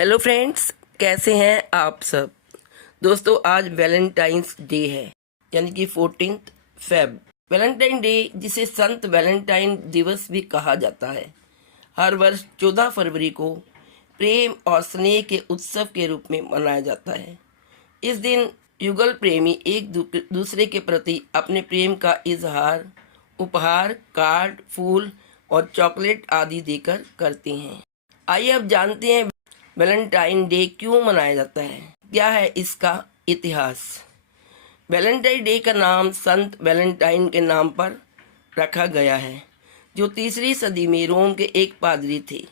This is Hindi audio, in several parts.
हेलो फ्रेंड्स, कैसे हैं आप सब। दोस्तों, आज वैलेंटाइंस डे है, यानी कि 14 फेब। वैलेंटाइन डे, जिसे संत वैलेंटाइन दिवस भी कहा जाता है, हर वर्ष 14 फरवरी को प्रेम और स्नेह के उत्सव के रूप में मनाया जाता है। इस दिन युगल प्रेमी एक दूसरे के प्रति अपने प्रेम का इजहार उपहार, कार्ड, फूल और चॉकलेट आदि देकर करते हैं। आइए अब जानते हैं वैलेंटाइन डे क्यों मनाया जाता है, क्या है इसका इतिहास। वैलेंटाइन डे का नाम संत वैलेंटाइन के नाम पर रखा गया है, जो 3री सदी में रोम के एक पादरी थे।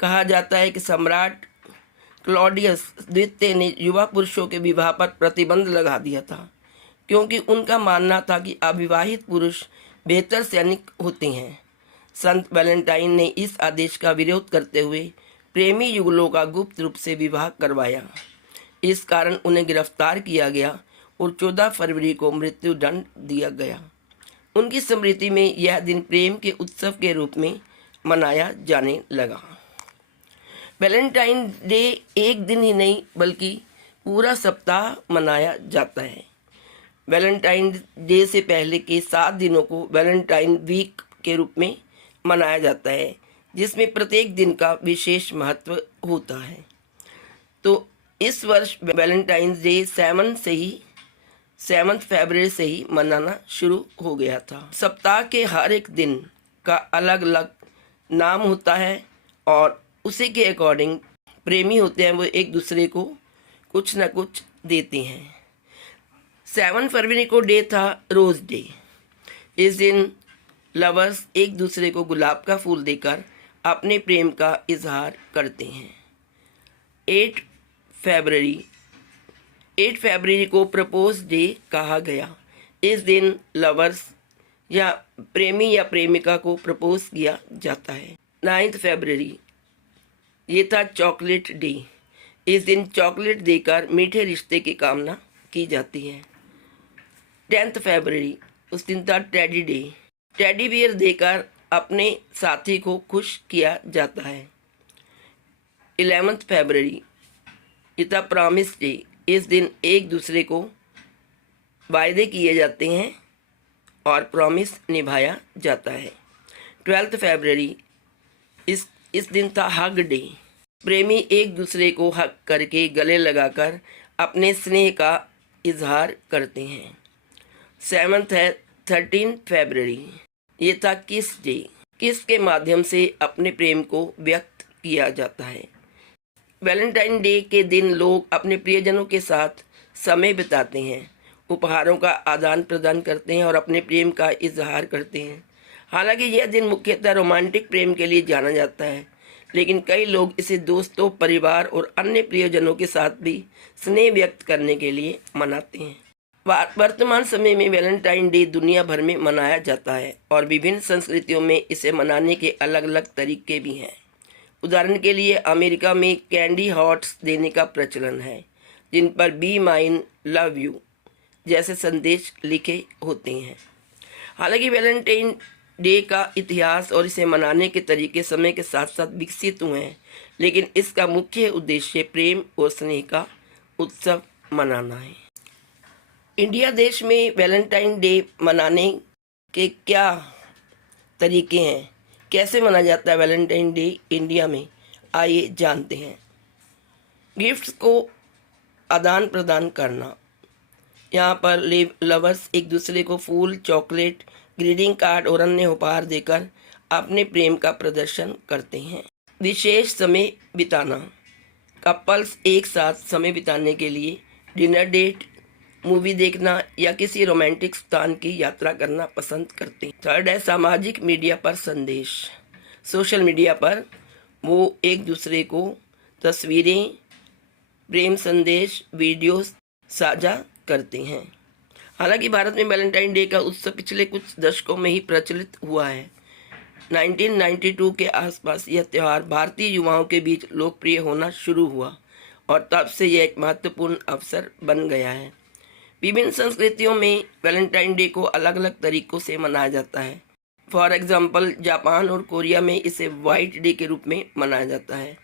कहा जाता है कि सम्राट क्लॉडियस द्वितीय ने युवा पुरुषों के विवाह पर प्रतिबंध लगा दिया था, क्योंकि उनका मानना था कि अविवाहित पुरुष बेहतर सैनिक होते हैं। संत वैलेंटाइन ने इस आदेश का विरोध करते हुए प्रेमी युगलों का गुप्त रूप से विवाह करवाया। इस कारण उन्हें गिरफ्तार किया गया और 14 फरवरी को मृत्यु दंड दिया गया। उनकी स्मृति में यह दिन प्रेम के उत्सव के रूप में मनाया जाने लगा। वैलेंटाइन डे एक दिन ही नहीं बल्कि पूरा सप्ताह मनाया जाता है। वैलेंटाइन डे से पहले के 7 दिनों को वैलेंटाइन वीक के रूप में मनाया जाता है, जिसमें प्रत्येक दिन का विशेष महत्व होता है। तो इस वर्ष वैलेंटाइंस डे 7 फरवरी से ही मनाना शुरू हो गया था। सप्ताह के हर एक दिन का अलग अलग नाम होता है और उसी के अकॉर्डिंग प्रेमी होते हैं, वो एक दूसरे को कुछ न कुछ देते हैं। 7 फरवरी को डे था रोज़ डे। इस दिन लवर्स एक दूसरे को गुलाब का फूल देकर अपने प्रेम का इजहार करते हैं। 8 फरवरी को प्रपोज डे कहा गया। इस दिन लवर्स या प्रेमी या प्रेमिका को प्रपोज किया जाता है। 9 फरवरी ये था चॉकलेट डे। इस दिन चॉकलेट देकर मीठे रिश्ते की कामना की जाती है। 10 फरवरी उस दिन था टेडी डे। टेडी बियर देकर अपने साथी को खुश किया जाता है। 11 फरवरी ये था प्रॉमिस डे। इस दिन एक दूसरे को वायदे किए जाते हैं और प्रॉमिस निभाया जाता है। 12 फरवरी इस दिन था हग डे। प्रेमी एक दूसरे को हग करके गले लगाकर अपने स्नेह का इजहार करते हैं। 13 फरवरी ये था किस डे। किस के माध्यम से अपने प्रेम को व्यक्त किया जाता है। वैलेंटाइन डे के दिन लोग अपने प्रियजनों के साथ समय बिताते हैं, उपहारों का आदान प्रदान करते हैं और अपने प्रेम का इजहार करते हैं। हालांकि यह दिन मुख्यतः रोमांटिक प्रेम के लिए जाना जाता है, लेकिन कई लोग इसे दोस्तों, परिवार और अन्य प्रियजनों के साथ भी स्नेह व्यक्त करने के लिए मनाते हैं। वर्तमान समय में वैलेंटाइन डे दुनिया भर में मनाया जाता है और विभिन्न संस्कृतियों में इसे मनाने के अलग अलग तरीके भी हैं। उदाहरण के लिए अमेरिका में कैंडी हार्ट्स देने का प्रचलन है, जिन पर बी माइन, लव यू जैसे संदेश लिखे होते हैं। हालांकि वैलेंटाइन डे का इतिहास और इसे मनाने के तरीके समय के साथ साथ विकसित हुए हैं, लेकिन इसका मुख्य उद्देश्य प्रेम और स्नेह का उत्सव मनाना है। इंडिया देश में वैलेंटाइन डे मनाने के क्या तरीके हैं, कैसे मनाया जाता है वैलेंटाइन डे इंडिया में, आइए जानते हैं। गिफ्ट्स को आदान प्रदान करना। यहाँ पर लवर्स एक दूसरे को फूल, चॉकलेट, ग्रीटिंग कार्ड और अन्य उपहार देकर अपने प्रेम का प्रदर्शन करते हैं। विशेष समय बिताना। कपल्स एक साथ समय बिताने के लिए डिनर डेट, मूवी देखना या किसी रोमांटिक स्थान की यात्रा करना पसंद करते हैं। 3rd है सामाजिक मीडिया पर संदेश। सोशल मीडिया पर वो एक दूसरे को तस्वीरें, प्रेम संदेश, वीडियोस साझा करते हैं। हालांकि भारत में वैलेंटाइन डे का उत्सव पिछले कुछ दशकों में ही प्रचलित हुआ है। 1992 के आसपास यह त्यौहार भारतीय युवाओं के बीच लोकप्रिय होना शुरू हुआ और तब से यह एक महत्वपूर्ण अवसर बन गया है। विभिन्न संस्कृतियों में वैलेंटाइन डे को अलग अलग तरीकों से मनाया जाता है। फॉर एग्जाम्पल, जापान और कोरिया में इसे वाइट डे के रूप में मनाया जाता है,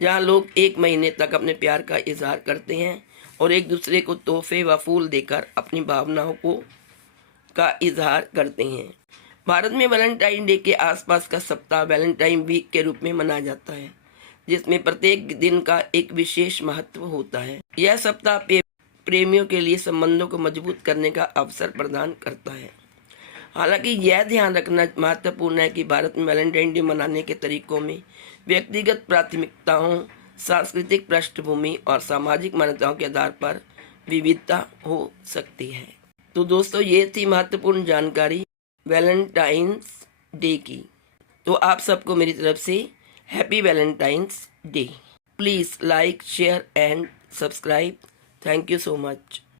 जहां लोग 1 महीने तक अपने प्यार का इजहार करते हैं और एक दूसरे को तोहफे व फूल देकर अपनी भावनाओं का इजहार करते हैं। भारत में वैलेंटाइन डे के आसपास का सप्ताह वैलेंटाइन वीक के रूप में मनाया जाता है, जिसमें प्रत्येक दिन का एक विशेष महत्व होता है। यह सप्ताह प्रेमियों के लिए संबंधों को मजबूत करने का अवसर प्रदान करता है। हालांकि यह ध्यान रखना महत्वपूर्ण है कि भारत में वैलेंटाइन डे मनाने के तरीकों में व्यक्तिगत प्राथमिकताओं, सांस्कृतिक पृष्ठभूमि और सामाजिक मान्यताओं के आधार पर विविधता हो सकती है। तो दोस्तों, ये थी महत्वपूर्ण जानकारी वैलेंटाइंस डे की। तो आप सबको मेरी तरफ से happy Valentine's day. Please like, share and subscribe. Thank you so much.